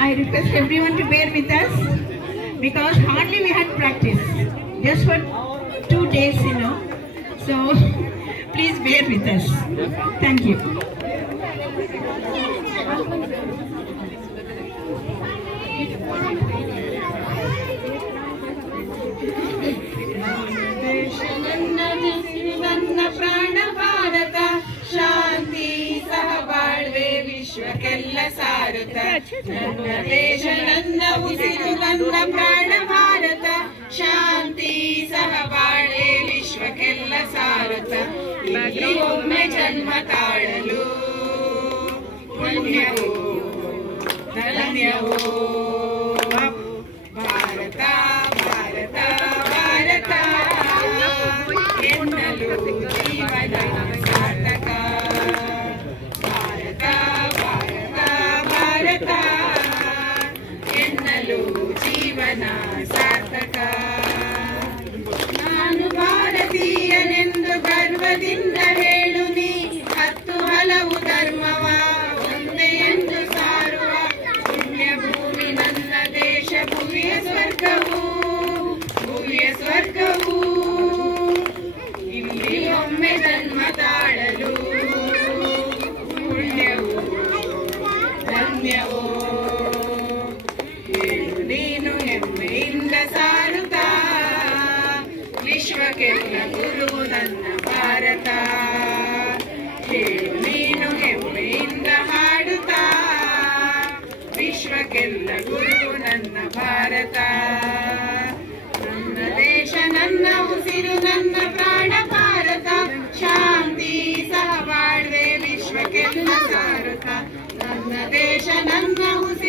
I request everyone to bear with us because hardly we had practice, just for 2 days, So please bear with us. Thank you. ಶಾಂತಿ ಸಹಬಾಳ್ವೆ ವಿಶ್ವಕ್ಕೆಲ್ಲ ಸಾರುತ್ತ ನನ್ನ ದೇಶ ನನ್ನ ಉಸಿರು ನನ್ನ ಪ್ರಾಣ ಭಾರತ ಶಾಂತಿ ಸಹಬಾಳ್ವೆ ವಿಶ್ವಕ್ಕೆಲ್ಲ ಸಾರುತ್ತ ಇಲ್ಲಿ ಒಮ್ಮೆ ಜನ್ಮ ತಾಳಲು ಪುಣ್ಯವೋ ಧನ್ಯವೋ ಭಾರತ ಭಾರತ ಭಾರತ ಎನ್ನಲು ಜೀವನ ಸಾರ್ಥಕ ಭಾರತ ಭಾರತ ಭಾರತ ಎನ್ನಲು ಜೀವನ ಸಾರ್ಥಕ ನಾನು ಭಾರತೀಯನೆಂದು ಗರ್ವದಿಂದ ಹೇಳು ನೀ 10 ಹಲವು ಧರ್ಮವ ಒಂದೇ ಎಂದು ಸಾರುವ ಪುಣ್ಯ ಭೂಮಿ ನನ್ನ ದೇಶ ಭುವಿಯ ಸ್ವರ್ಗವು ಭುವಿಯ ಸ್ವರ್ಗವು ಇಲ್ಲಿ ಒಮ್ಮೆ ಜನ್ಮ ತಾಳಲು ಪುಣ್ಯವೋ ಧನ್ಯವೋ ಹೇಳು ನೀನು ಹೆಮ್ಮೆಯಿಂದ ಸಾರುತ್ತಾ ವಿಶ್ವಕ್ಕೆಲ್ಲ ಗುರು ನನ್ನ ಭಾರತ ಹೇಳು ನೀನು ಹೆಮ್ಮೆಯಿಂದ ಹಾಡುತ್ತಾ ವಿಶ್ವಕ್ಕೆಲ್ಲ ಗುರು ನನ್ನ ಭಾರತ ನನ್ನ ದೇಶ ನನ್ನ ಉಸಿರು ನನ್ನ ಪ್ರಾಣ ಭಾರತ ಶಾಂತಿ ಸಹಬಾಳ್ವೆ ವಿಶ್ವಕ್ಕೆಲ್ಲ ಸಾರುತ್ತ ನನ್ನ ದೇಶ ನನ್ನ ಉಸಿರು